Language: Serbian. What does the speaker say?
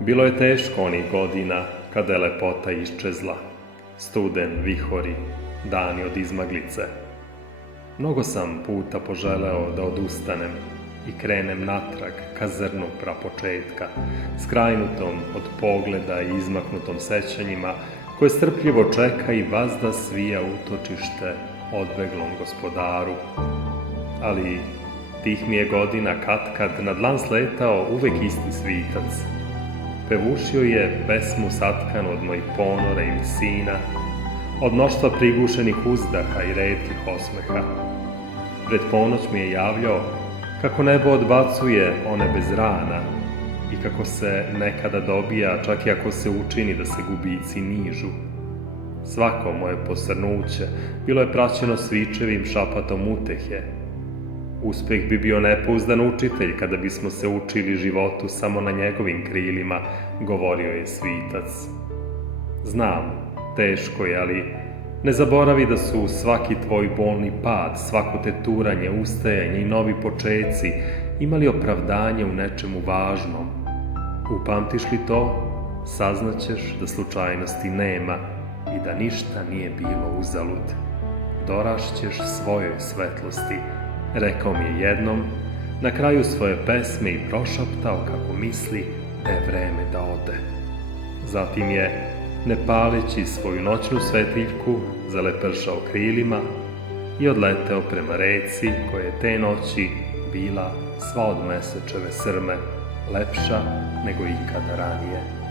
Bilo je teško onih godina kada je lepota iščezla, studen, vihori, dani od izmaglice. Mnogo sam puta poželeo da odustanem i krenem natrag ka zrnu prapočetka, skrajnutom od pogleda i izmaknutom sećanjima, koje strpljivo čeka i vazda svija utočište odbeglom gospodaru. Ali tih mi je godina katkad na dlan sletao uvek isti svitac. Pevušio je pesmu satkanu od mojih ponora i visina, od mnoštva prigušenih uzdaha i retkih osmeha. Pred ponoć mi je javljao kako nebo odbacuje one bez rana i kako se nekada dobija, čak i ako se učini da se gubici nižu. Svako moje posrnuće bilo je praćeno svičevim šapatom utehe. Uspeh bi bio nepouzdan učitelj kada bismo se učili životu samo na njegovim krilima, govorio je svitac. Znam, teško je, ali ne zaboravi da su svaki tvoj bolni pad, svako teturanje, ustajanje i novi počeci imali opravdanje u nečemu važnom. Upamtiš li to, saznaćeš da slučajnosti nema i da ništa nije bilo uzalud. Dorašćeš svojoj svetlosti, rekao mi je jednom na kraju svoje pesme i prošaptao kako misli da je vreme da ode. Zatim je, ne paleći svoju noćnu svetiljku, zalepršao krilima i odleteo prema reci koja je te noći bila sva od mesečeve srme, lepša nego ikada ranije.